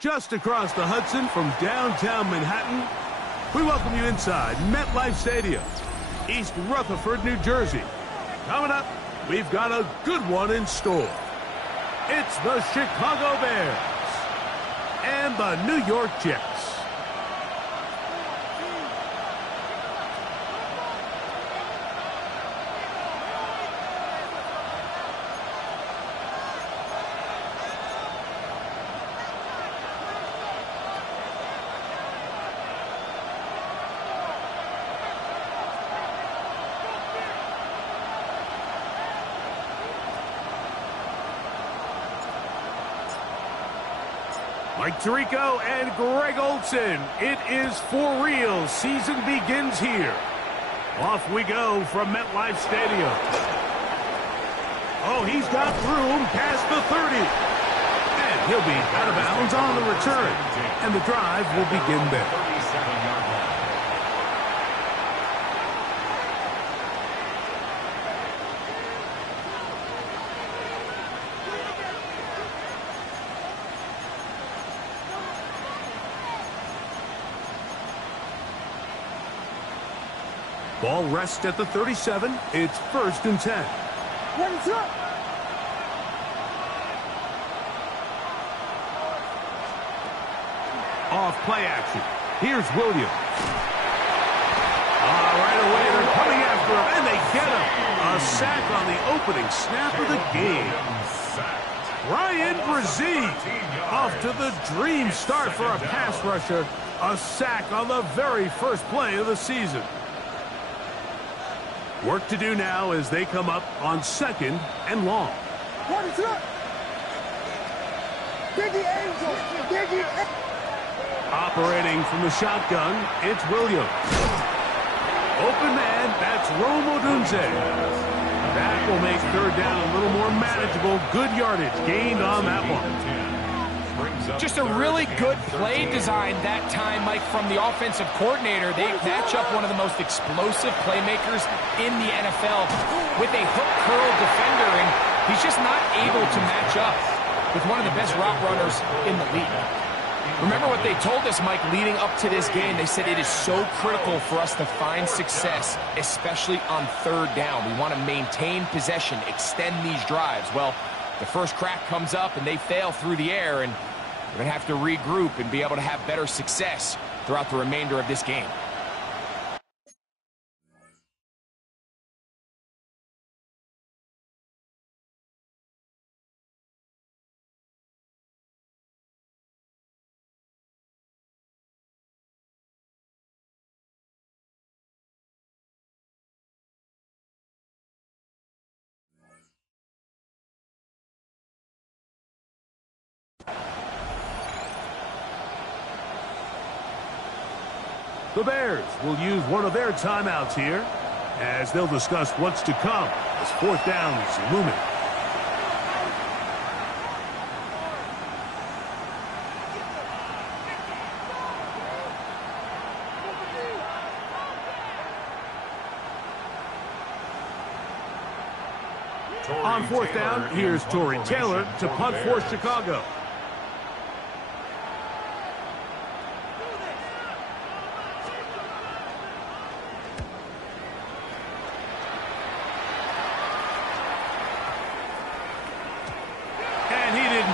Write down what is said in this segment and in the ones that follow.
Just across the Hudson from downtown Manhattan, we welcome you inside MetLife Stadium, East Rutherford, New Jersey. Coming up, we've got a good one in store. It's the Chicago Bears and the New York Jets. Mike Tirico and Greg Olson. It is for real. Season begins here. Off we go from MetLife Stadium. Oh, he's got room past the 30. And he'll be out of bounds on the return. And the drive will begin there. Ball rests at the 37. It's 1st and 10. Off play action. Here's Williams. Right away, they're coming after him, and they get him. A sack on the opening snap of the game. Ryan Brzee off to the dream start for a pass rusher. A sack on the very first play of the season. Work to do now as they come up on 2nd and long. Operating from the shotgun, it's Williams. Open man, that's Rome Odunze. That will make 3rd down a little more manageable. Good yardage gained on that one. Just a really good play design that time, Mike, from the offensive coordinator. They match up one of the most explosive playmakers in the NFL with a hook curl defender, and he's just not able to match up with one of the best route runners in the league. Remember what they told us, Mike, leading up to this game. They said it is so critical for us to find success, especially on 3rd down. We want to maintain possession, extend these drives. Well, the first crack comes up, and they fail through the air, and we're going to have to regroup and be able to have better success throughout the remainder of this game. The Bears will use one of their timeouts here as they'll discuss what's to come as 4th down is looming. On 4th down, here's Tory Taylor to punt for Chicago.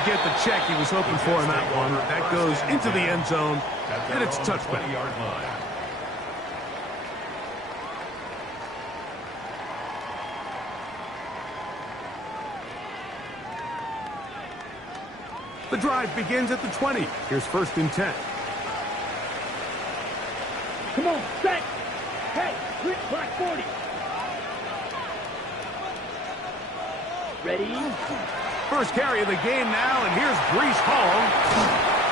Get the check he was hoping for in that one. That goes into the end zone, and it's touchback. The drive begins at the 20. Here's 1st and 10. Come on, set. Hey, quick clock 40. Ready? First carry of the game now, and here's Breece Hall.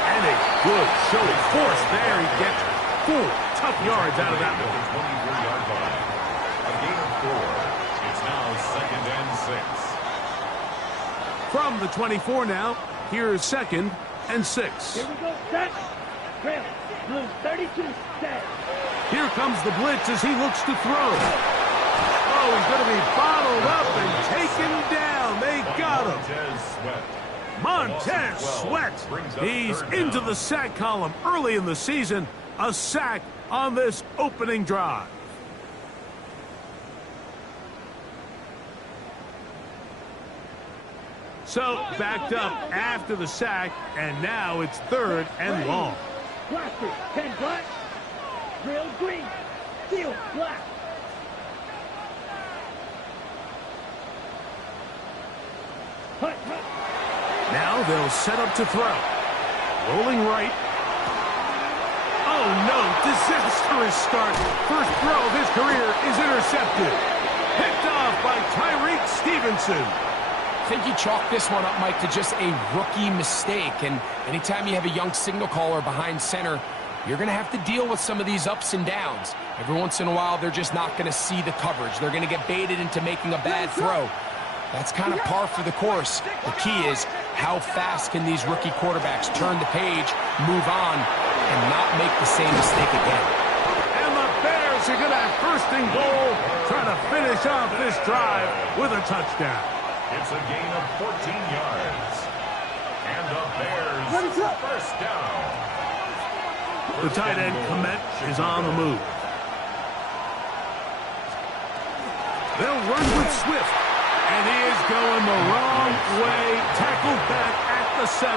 And a good show of force there. He gets 4 tough yards out of that one. 24-yard line. A gain of 4. It's now 2nd and 6. From the 24 now, here's 2nd and 6. Here we go, set. Trail. Blue 32, set. Here comes the blitz as he looks to throw. Oh, he's going to be bottled up and taken down. They got him. Montez Sweat. He's into the sack column early in the season. A sack on this opening drive. So, backed up after the sack, and now it's 3rd and long. Blaster, 10 black. Drill green. Steel black. Hut, hut. Now they'll set up to throw. Rolling right. Oh, no. Disastrous start. First throw of his career is intercepted. Picked off by Tyreek Stevenson. I think you chalk this one up, Mike, to just a rookie mistake. And anytime you have a young signal caller behind center, you're going to have to deal with some of these ups and downs. Every once in a while, they're just not going to see the coverage. They're going to get baited into making a bad throw. That's kind of par for the course. The key is how fast can these rookie quarterbacks turn the page, move on, and not make the same mistake again. And the Bears are going to have 1st and goal, trying to finish off this drive with a touchdown. It's a gain of 14 yards. And the Bears 1st down. The tight end, Komet, is on the move. They'll run with Swift. And he is going the wrong way. Tackled back at the 7.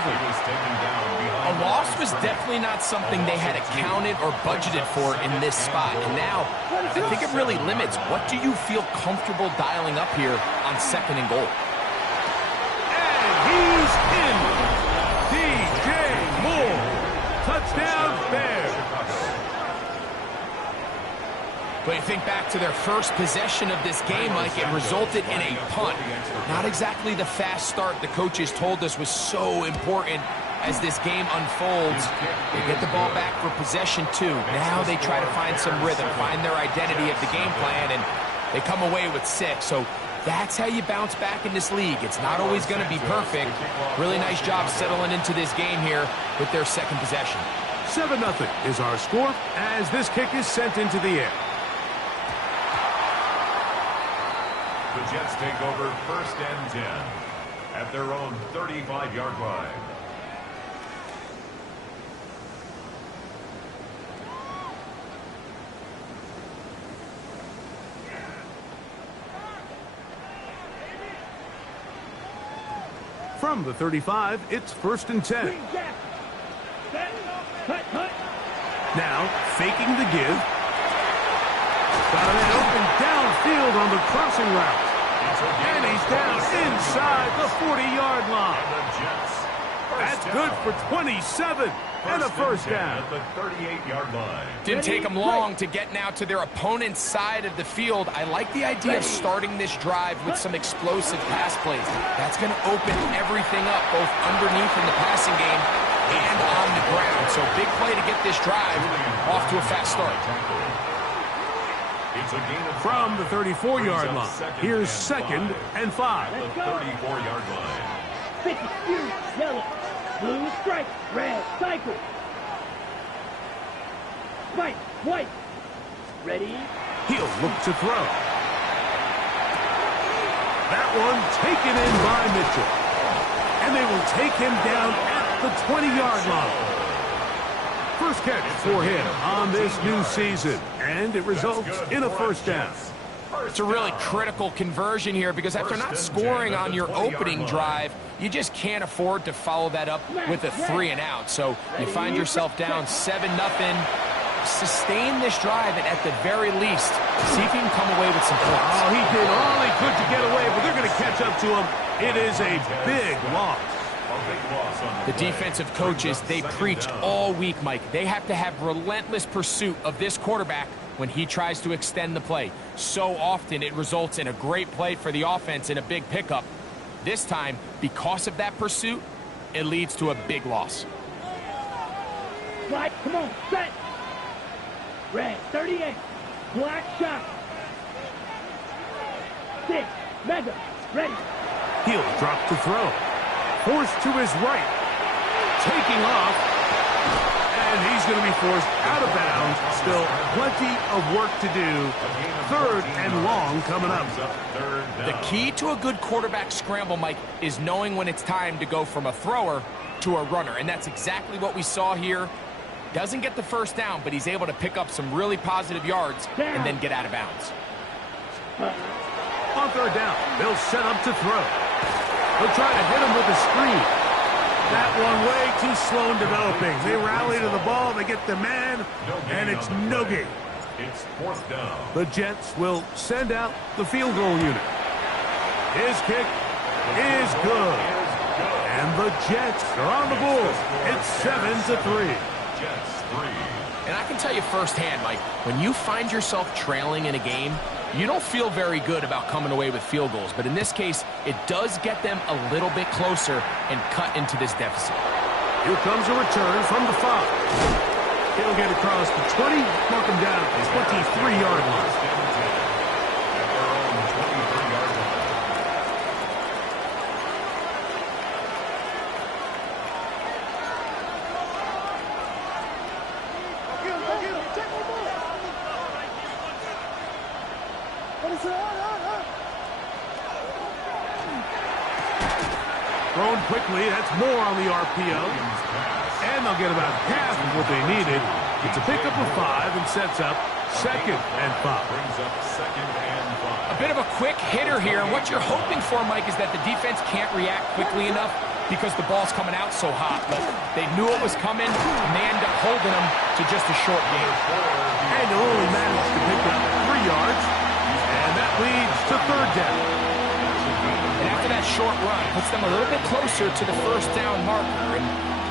A loss was definitely not something they had accounted or budgeted for in this spot. And now, I think it really limits. What do you feel comfortable dialing up here on 2nd and goal? And he's in. DJ Moore. Touchdown, Bears. But you think back to their first possession of this game, Mike, it resulted in a punt. Not exactly the fast start the coaches told us was so important as this game unfolds. They get the ball back for possession 2. Now they try to find some rhythm, find their identity of the game plan, and they come away with 6. So that's how you bounce back in this league. It's not always going to be perfect. Really nice job settling into this game here with their 2nd possession. 7-0 is our score as this kick is sent into the air. The Jets take over 1st and 10 at their own 35-yard line. From the 35, it's 1st and 10. Now, faking the give. Got an open downfield on the crossing route. And he's down inside the 40-yard line. That's good for 27 and a 1st down. At the 38-yard line. Didn't take them long to get now to their opponent's side of the field. I like the idea of starting this drive with some explosive pass plays. That's going to open everything up, both underneath in the passing game and on the ground. So big play to get this drive off to a fast start. It's a gain of from the 34-yard line. Here's 2nd and 5. The 34-yard line. 50, yellow, blue stripe, red, cycle. White, white. Ready? He'll look to throw. That one taken in by Mitchell. And they will take him down at the 20-yard line. First catch for him on this new season, and it results in a 1st down. It's a really critical conversion here because after not scoring on your opening drive, you just can't afford to follow that up with a 3 and out. So you find yourself down 7-0. Sustain this drive and at the very least, see if you can come away with some points. Oh, he did all he could to get away, but they're going to catch up to him. It is a big loss. The defensive coaches, they preached all week, Mike. They have to have relentless pursuit of this quarterback when he tries to extend the play. So often it results in a great play for the offense and a big pickup. This time, because of that pursuit, it leads to a big loss. Right, come on, set. Red, 38. Black shot. 6, mega, ready. He'll drop to throw. forced to his right. Taking off. And he's going to be forced out of bounds. Still plenty of work to do. 3rd and long coming up. The key to a good quarterback scramble, Mike, is knowing when it's time to go from a thrower to a runner. And that's exactly what we saw here. Doesn't get the first down, but he's able to pick up some really positive yards and then get out of bounds. On 3rd down, they'll set up to throw. They'll try to hit him with a screen. That one way too slow in developing. They rally to the ball, they get the man, and it's no gain. It's 4th down. The Jets will send out the field goal unit. His kick is good. And the Jets are on the board. It's 7-3. Jets 3. And I can tell you firsthand, Mike, when you find yourself trailing in a game, you don't feel very good about coming away with field goals. But in this case, it does get them a little bit closer and cut into this deficit. Here comes a return from the 5. He'll get across the 20, mark him down at the 23-yard line. At their own 23-yard line. Thrown quickly, that's more on the RPO. And they'll get about half of what they needed. It's a pickup of 5 and sets up 2nd and 5. Brings up 2nd and 5. A bit of a quick hitter here, and what you're hoping for, Mike, is that the defense can't react quickly enough because the ball's coming out so hot. But they knew it was coming, and they end up holding them to just a short gain. And they'll only manage to pick up 3 yards, and that leads to 3rd down. And after that short run, puts them a little bit closer to the 1st down marker, and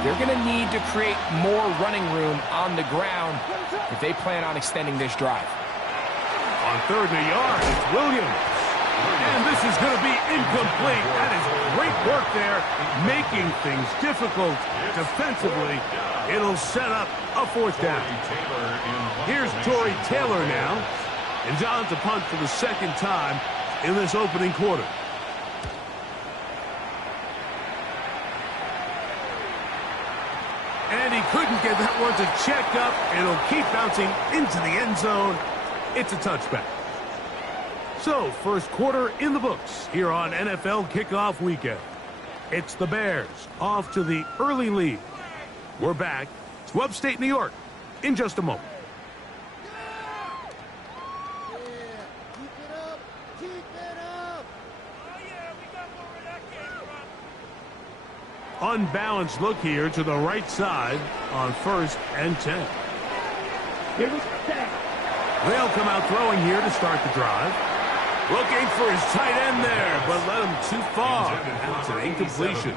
they're going to need to create more running room on the ground if they plan on extending this drive. On 3rd and a yard, it's Williams. And this is going to be incomplete. That is great work there, making things difficult defensively. It'll set up a 4th down. Here's Tory Taylor now. And John's to punt for the 2nd time in this opening quarter. And he couldn't get that one to check up. It'll keep bouncing into the end zone. It's a touchback. So, first quarter in the books here on NFL Kickoff Weekend. It's the Bears off to the early lead. We're back to upstate New York in just a moment. Unbalanced look here to the right side on 1st and 10. Here we go. They'll come out throwing here to start the drive. Looking for his tight end there, but led him too far. That's an incompletion.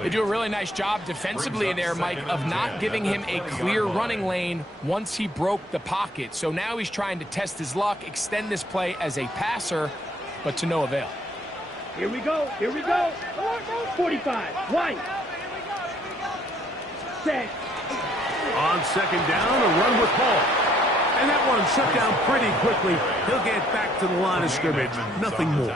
They do a really nice job defensively there, Mike, of not giving him a clear running lane once he broke the pocket. So now he's trying to test his luck, extend this play as a passer, but to no avail. Here we go. Here we go. 45. White. Set. On 2nd down, a run with Paul. And that one shut down pretty quickly. He'll get back to the line of scrimmage. Nothing more.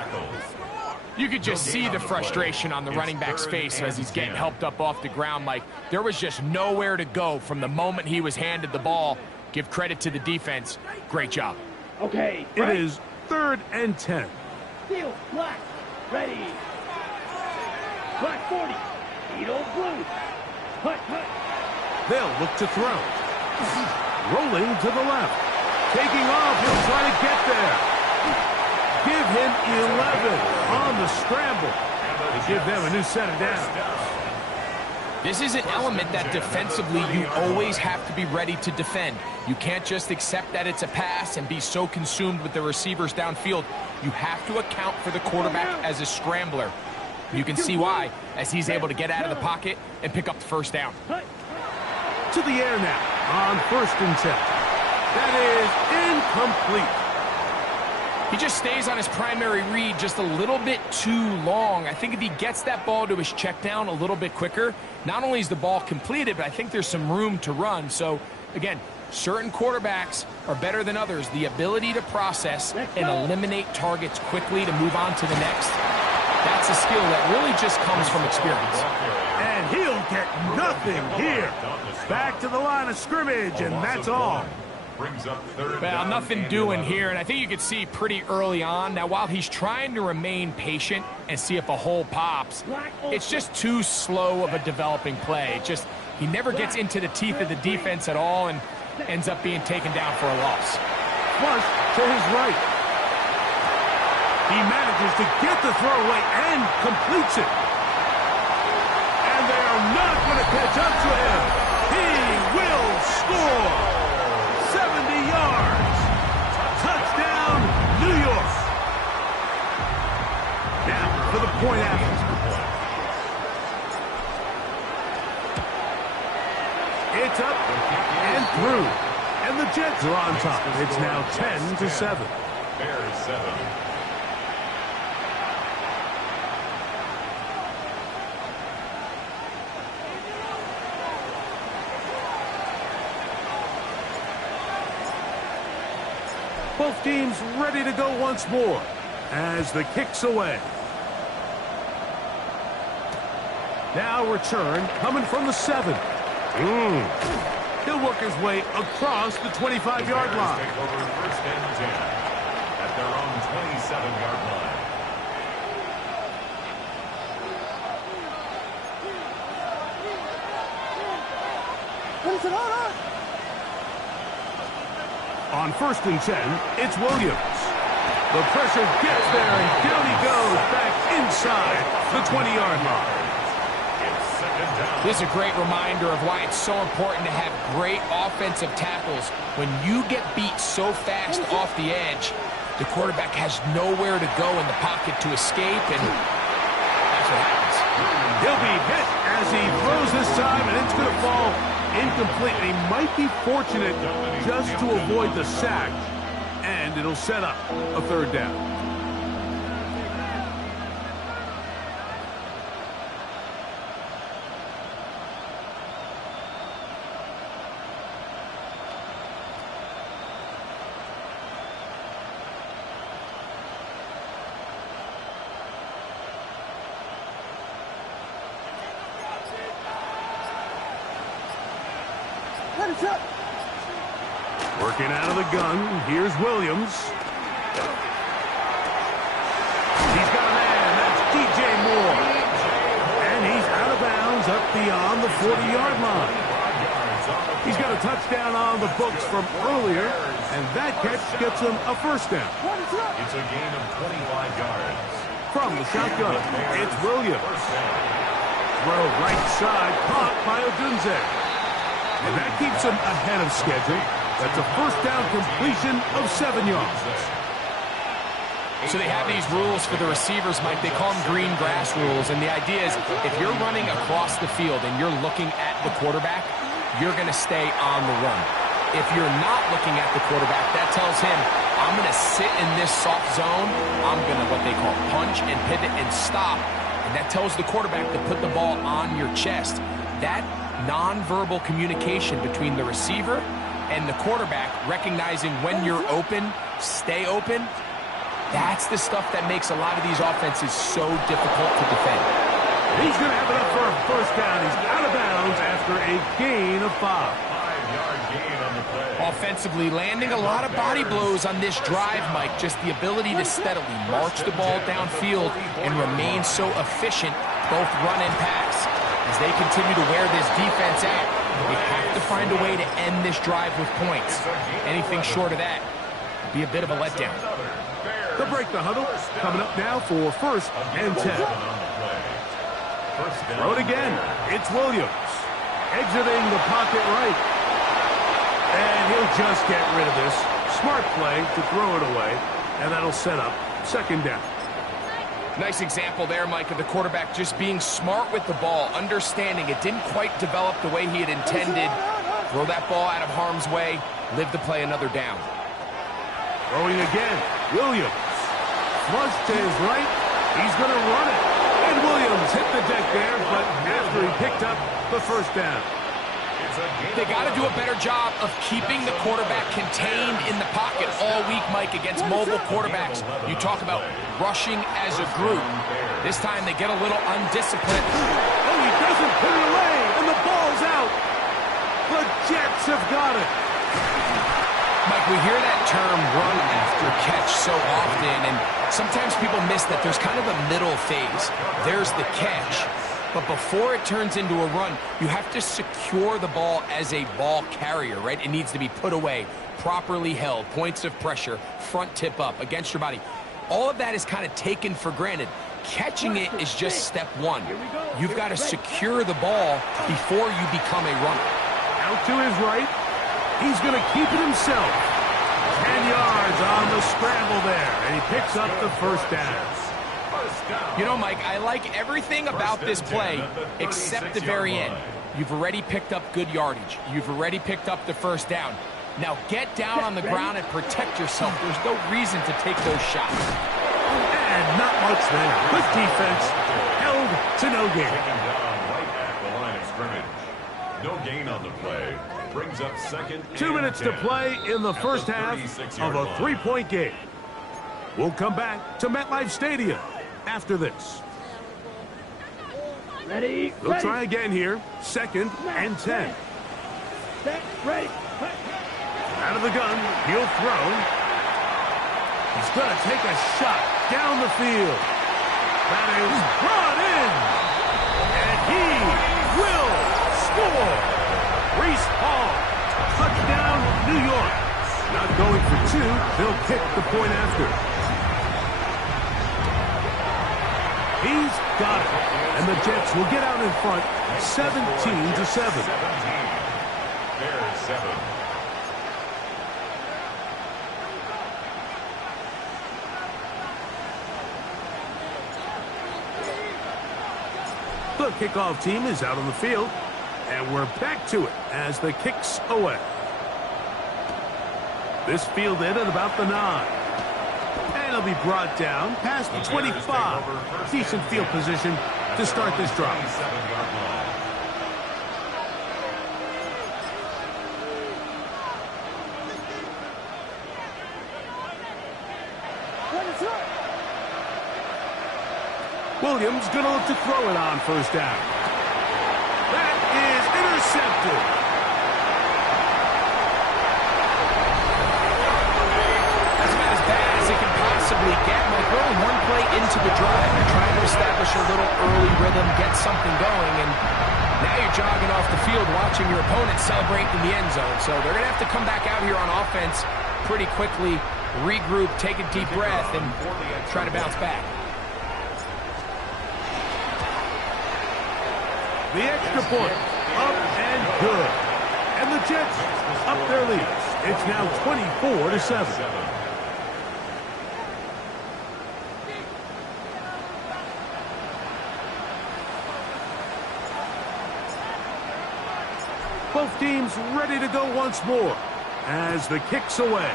You could just see the frustration on the running back's face as he's getting helped up off the ground, Mike. There was just nowhere to go from the moment he was handed the ball. Give credit to the defense. Great job. Okay. It is 3rd and 10. Steel, black. Ready. Black 40. Needle blue. Hut, hut. They'll look to throw. Rolling to the left. Taking off. He'll try to get there. Give him 11 on the scramble. To give them a new set of downs. This is an element that defensively you always have to be ready to defend. You can't just accept that it's a pass and be so consumed with the receivers downfield. You have to account for the quarterback as a scrambler. You can see why, as he's able to get out of the pocket and pick up the 1st down. To the air now on 1st and 10. That is incomplete. He just stays on his primary read just a little bit too long. I think if he gets that ball to his check down a little bit quicker, not only is the ball completed, but I think there's some room to run. So, again, certain quarterbacks are better than others. The ability to process and eliminate targets quickly to move on to the next. That's a skill that really just comes from experience. And he'll get nothing here. Back to the line of scrimmage, and that's all. Brings up third Well, down nothing and doing 11. here, and I think you can see pretty early on. Now, while he's trying to remain patient and see if a hole pops, it's just too slow of a developing play. He never gets into the teeth of the defense at all and ends up being taken down for a loss. Flush to his right. He manages to get the throwaway and completes it. And they are not going to catch up to him. He will score. 70 yards. Touchdown, New York. Now for the point after. It's up and through. And the Jets are on top. It's now 10-7. Bears 7. Both teams ready to go once more as the kick's away. Now return coming from the 7. He'll work his way across the 25-yard line. Take over first and 10 at their own 27-yard line. On first and 10, it's Williams. The pressure gets there, and down he goes back inside the 20-yard line. This is a great reminder of why it's so important to have great offensive tackles. When you get beat so fast off the edge, the quarterback has nowhere to go in the pocket to escape, and that's what happens. He'll be hit as he throws this time, and it's going to fall incomplete. He might be fortunate just to avoid the sack, and it'll set up a third down. Working out of the gun, here's Williams. He's got a man, that's DJ Moore. And he's out of bounds up beyond the 40-yard line. He's got a touchdown on the books from earlier, and that catch gets him a first down. It's a gain of 25 yards. From the shotgun, it's Williams. Throw right side, caught by Odunze. And that keeps him ahead of schedule. That's a first down completion of 7 yards. So they have these rules for the receivers, Mike. They call them green grass rules. And the idea is if you're running across the field and you're looking at the quarterback, you're going to stay on the run. If you're not looking at the quarterback, that tells him, I'm going to sit in this soft zone. I'm going to what they call punch and pivot and stop. And that tells the quarterback to put the ball on your chest. That nonverbal communication between the receiver and the quarterback, recognizing when you're open, stay open, that's the stuff that makes a lot of these offenses so difficult to defend. He's going to have it up for a first down. He's out of bounds after a gain of 5. 5-yard gain on the play. Offensively, landing a lot of body blows on this drive, Mike. Just the ability to steadily march the ball downfield and remain so efficient, both run and pass. As they continue to wear this defense out, they have to find a way to end this drive with points. Anything short of that would be a bit of a letdown. They'll break the huddle. Coming up now for first and 10. Throw it again. It's Williams. Exiting the pocket right. And he'll just get rid of this. Smart play to throw it away. And that'll set up second down. Nice example there, Mike, of the quarterback just being smart with the ball, understanding it didn't quite develop the way he had intended. Throw that ball out of harm's way, live to play another down. Throwing again, Williams. Flush to his right, he's going to run it. And Williams hit the deck there, but after he picked up the first down. They got to do a better job of keeping the quarterback contained in the pocket all week, Mike, against mobile quarterbacks. You talk about rushing as a group. This time they get a little undisciplined. Oh, he doesn't put it away, and the ball's out. The Jets have got it. Mike, we hear that term run after catch so often, and sometimes people miss that there's kind of a middle phase. There's the catch, but before it turns into a run, you have to secure the ball as a ball carrier, right? It needs to be put away, properly held, points of pressure, front tip up against your body. All of that is kind of taken for granted. Catching it is just step one. You've got to secure the ball before you become a runner. Out to his right. He's going to keep it himself. 10 yards on the scramble there, and he picks up the first down. You know, Mike, I like everything about this play except the very end. You've already picked up good yardage. You've already picked up the first down. Now get down on the ground and protect yourself. There's no reason to take those shots. And not much there. Good defense. Held to no gain. Taken down right at the line of scrimmage. No gain on the play. Brings up second. 2 minutes to play in the first half of a 3-point game. We'll come back to MetLife Stadium after this. Ready. They'll try again here. 2nd and 10. Set. Ready. Out of the gun. He'll throw. He's going to take a shot down the field. That is brought in. And he will score. Reese Hall, touchdown, New York. Not going for 2. They'll kick the point after. He's got it. And the Jets will get out in front, 17-7. Bears 7. The kickoff team is out on the field. And we're back to it as the kick's away. This fielded at about the 9. And it'll be brought down past the 25. Decent field position to start this drive. Williams going to look to throw it on first down. That is intercepted. That's about as bad as it can possibly get. Mike, we're only one play into the drive. You're trying to establish a little early rhythm, get something going, and now you're jogging off the field watching your opponent celebrate in the end zone. So they're going to have to come back out here on offense pretty quickly, regroup, take a deep breath, and try to bounce back. The extra point, up and good. And the Jets up their lead. It's now 24-7. Both teams ready to go once more as the kick's away.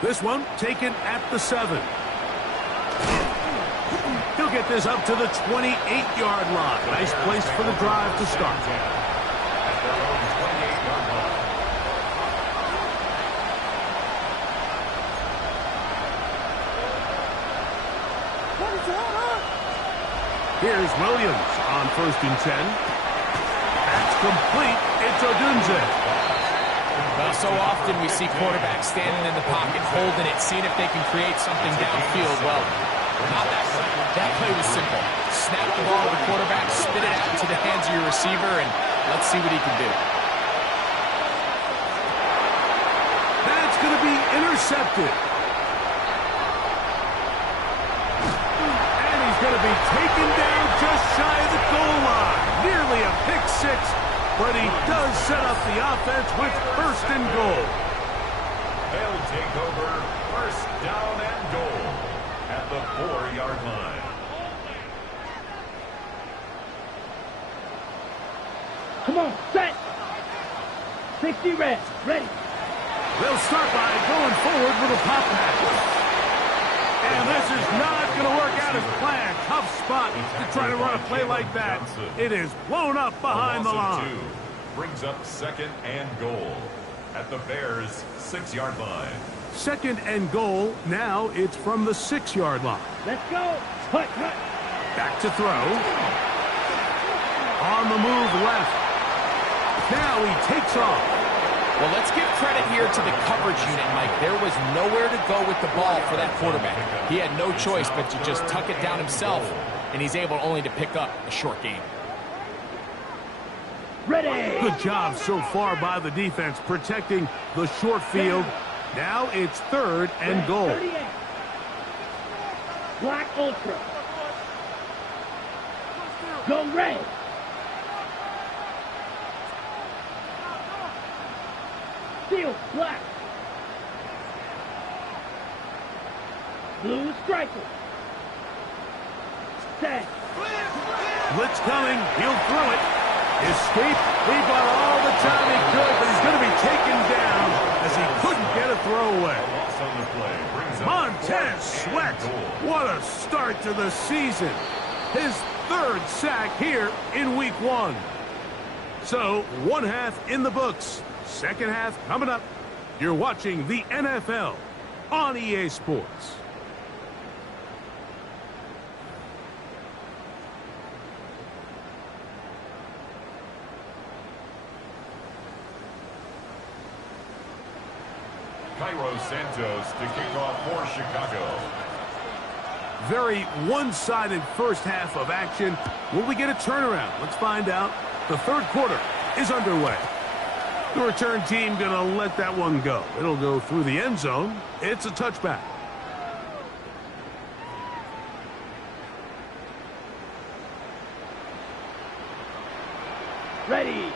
This one taken at the 7. He'll get this up to the 28-yard line. Nice place for the drive to start. Here's Williams on 1st and 10. That's complete. It's Odunze. Well, so often we see quarterbacks standing in the pocket, holding it, seeing if they can create something downfield. Well, not that play. That play was simple. Snap the ball to the quarterback, spit it out into the hands of your receiver, and let's see what he can do. That's going to be intercepted. And he's going to be taken down just shy of the goal line. Nearly a pick 6, but he does set up the offense with 1st and goal. They'll take over 1st down and goal at the 4-yard line. Come on, set. 60 red, ready. They'll start by going forward with a pop pass. And this is not going to work out as planned. tough spot to try to run a play like that. It is blown up behind the line. Brings up 2nd and goal at the Bears' 6-yard line. 2nd and goal. Now it's from the 6-yard line. Let's go. Hut. Back to throw. On the move left. Now he takes off. Well, let's give credit here to the coverage unit, Mike. There was nowhere to go with the ball for that quarterback. He had no choice but to just tuck it down himself, and he's able only to pick up a short gain. Ready. Good job so far by the defense protecting the short field. Now it's 3rd and goal. 38. Black Ultra. Go red. Steel black. Blue striker. Set. Blitz coming. He'll throw it. Escape. He bought all the time he could, but he's going to be taken down as he couldn't get a throwaway. Loss on the play brings up Montez 4th Sweat. and goal. What a start to the season. His 3rd sack here in week 1. So, 1 half in the books. 2nd half coming up. You're watching the NFL on EA Sports. Cairo Santos to kick off for Chicago. Very one-sided first half of action. Will we get a turnaround? Let's find out. The 3rd quarter is underway. The return team going to let that one go. It'll go through the end zone. It's a touchback. Ready.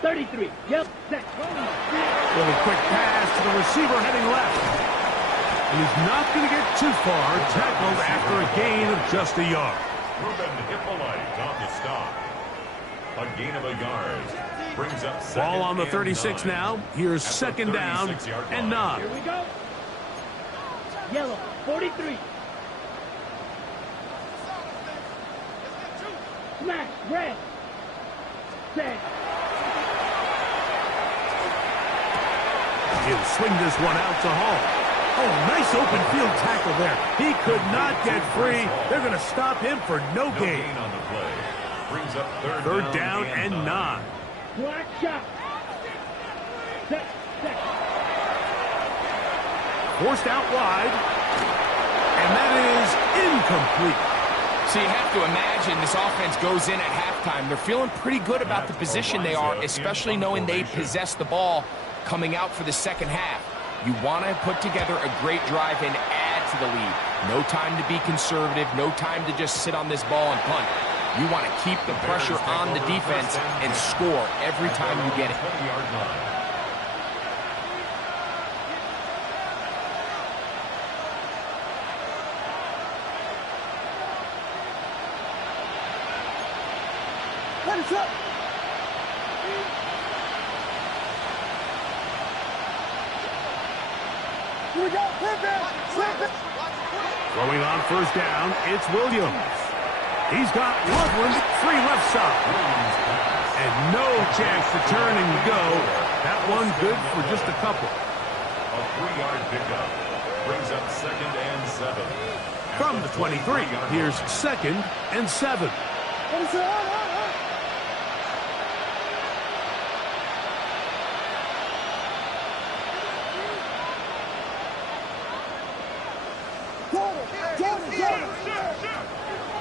33. Yep. Set. Little quick pass to the receiver heading left. And he's not going to get too far. Tackled after a gain of just a yard. Ruben Hippolyte on the stop. A gain of a yard. Brings up 2nd Ball on the and 36 9. now. Here's At the 2nd down 36-yard and line. 9. Here we go. Yellow. 43. Smash. Red. Set. He'll swing this one out to Hall. Oh, nice open field tackle there. He could not get free. They're going to stop him for no No gain. gain on the play. Brings up 3rd down and 9. Black shot. Set. Forced out wide. And that is incomplete. So you have to imagine this offense goes in at halftime. They're feeling pretty good about the position they are, especially knowing they possess the ball coming out for the 2nd half. You want to put together a great drive and add to the lead. No time to be conservative. No time to just sit on this ball and punt. You want to keep the pressure on the defense and score every time you get it. 20-yard line. Let us up. Here we go. Flip it. Throwing on 1st down, it's Williams. He's got Loveland free left side. And no chance to turn and go. That one good for just a couple. A 3-yard pickup. Brings up 2nd and 7. From the 23, here's 2nd and 7.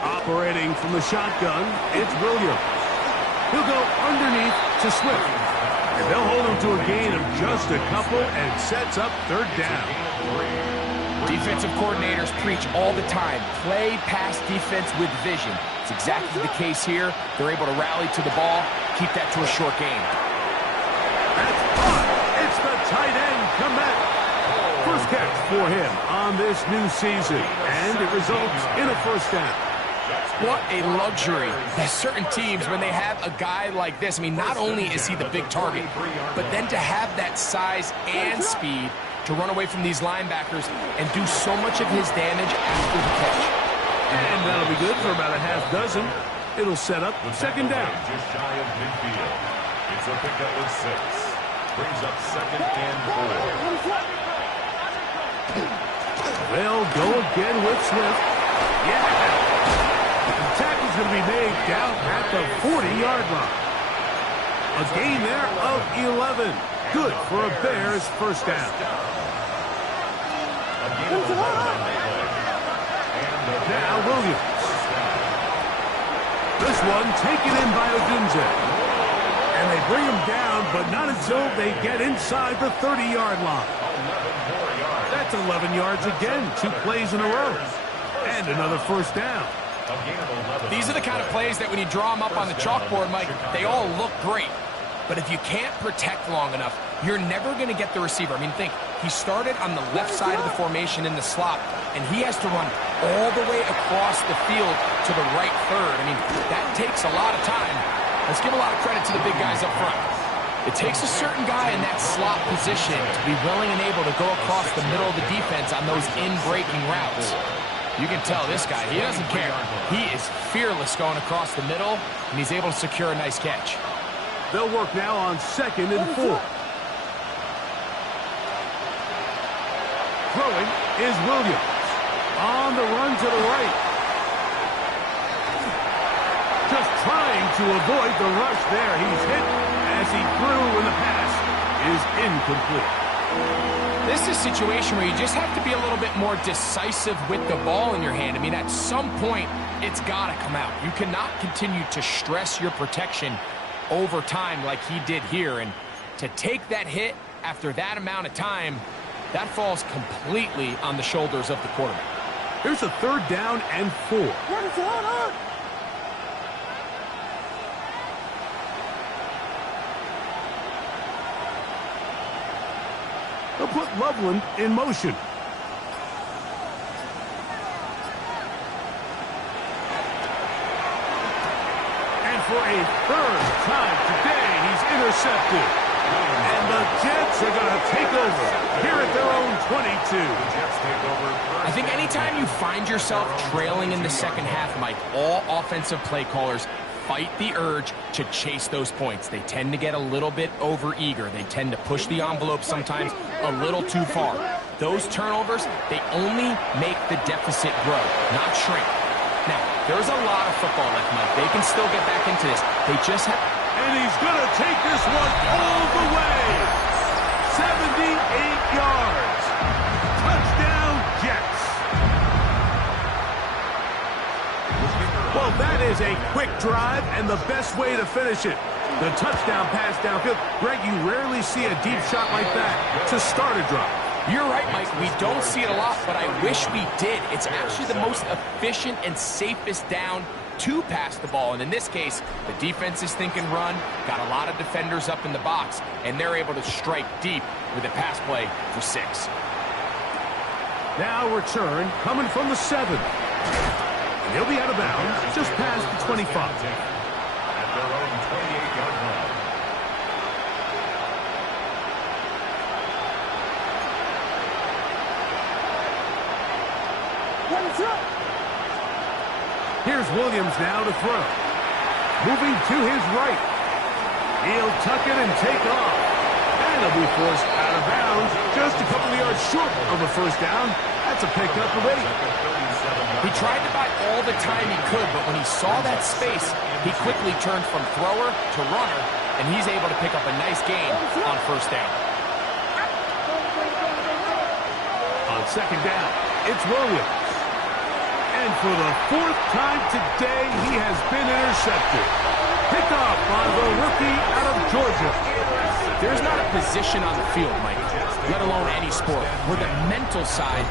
Operating from the shotgun, it's Williams. He'll go underneath to Swift. And they'll hold him to a gain of just a couple and sets up 3rd down. Defensive coordinators preach all the time, play pass defense with vision. It's exactly the case here. They're able to rally to the ball, keep that to a short gain. That's caught. It's the tight end, Komet. First catch for him on this new season, and it results in a 1st down. What a luxury. There's certain teams, when they have a guy like this, I mean, not only is he the big target, but then to have that size and speed to run away from these linebackers and do so much of his damage after the catch. be good for about a half dozen. It'll set up second down. Just shy of midfield. It's a pickup of 6. Brings up second and 4. They'll go again with Swift. Yeah! The tackle's going to be made down at the 40-yard line. A gain there of 11. Good for a Bears first down. Now Williams. This one taken in by Odunze. And they bring him down, but not until they get inside the 30-yard line. That's 11 yards again, 2 plays in a row. And another first down. These are the kind of plays that when you draw them up on the chalkboard, Mike, they all look great. But if you can't protect long enough, you're never going to get the receiver. I mean, think, he started on the left side of the formation in the slot, and he has to run all the way across the field to the right third. I mean, that takes a lot of time. Let's give a lot of credit to the big guys up front. It takes a certain guy in that slot position to be willing and able to go across the middle of the defense on those in-breaking routes. You can tell this guy, he doesn't care. He is fearless going across the middle, and he's able to secure a nice catch. They'll work now on second and 4. Throwing is Williams. On the run to the right. Just trying to avoid the rush there. He's hit as he threw, and the pass is incomplete. This is a situation where you just have to be a little bit more decisive with the ball in your hand. I mean, at some point, it's got to come out. You cannot continue to stress your protection over time like he did here. And to take that hit after that amount of time, that falls completely on the shoulders of the quarterback. Here's a third down and 4. They'll put Loveland in motion. And for a third time today, he's intercepted. And the Jets are going to take over here at their own 22. I think anytime you find yourself trailing in the second half, Mike, all offensive play callers fight the urge to chase those points. They tend to get a little bit over-eager. They tend to push the envelope sometimes a little too far. Those turnovers, they only make the deficit grow, not shrink. Now, there's a lot of football left, Mike. They can still get back into this. They just have... And he's going to take this one all the way. 78 yards. Touchdown, Jets. Well, that is a quick drive and the best way to finish it. The touchdown pass downfield. Greg, you rarely see a deep shot like that to start a drive. You're right, Mike. We don't see it a lot, but I wish we did. It's actually the most efficient and safest down to pass the ball. And in this case, the defense is thinking run, got a lot of defenders up in the box, and they're able to strike deep with a pass play for 6. Now return coming from the 7. And he'll be out of bounds just past the 25. At their own 28-yard line. Here's Williams now to throw. Moving to his right. He'll tuck it and take off. And he'll be forced out of bounds just a couple of yards short of a first down. That's a pickup of 8. He tried to buy all the time he could, but when he saw that space, he quickly turned from thrower to runner, and he's able to pick up a nice gain on first down. On second down, it's Williams. And for the 4th time today, he has been intercepted. Picked off by the rookie out of Georgia. There's not a position on the field, Mike, let alone any sport, where the mental side